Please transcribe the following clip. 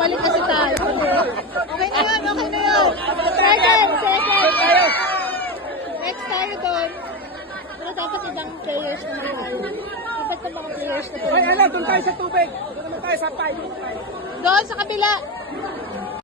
bumalik kasi tayo. Okay na yun, okay na yun. Second. Next tayo doon. Pero dapat ibang players na tayo. Dapat sa mga players na tayo. Ay, doon tayo sa tubig. Doon naman tayo sa pipe. Doon sa kabila.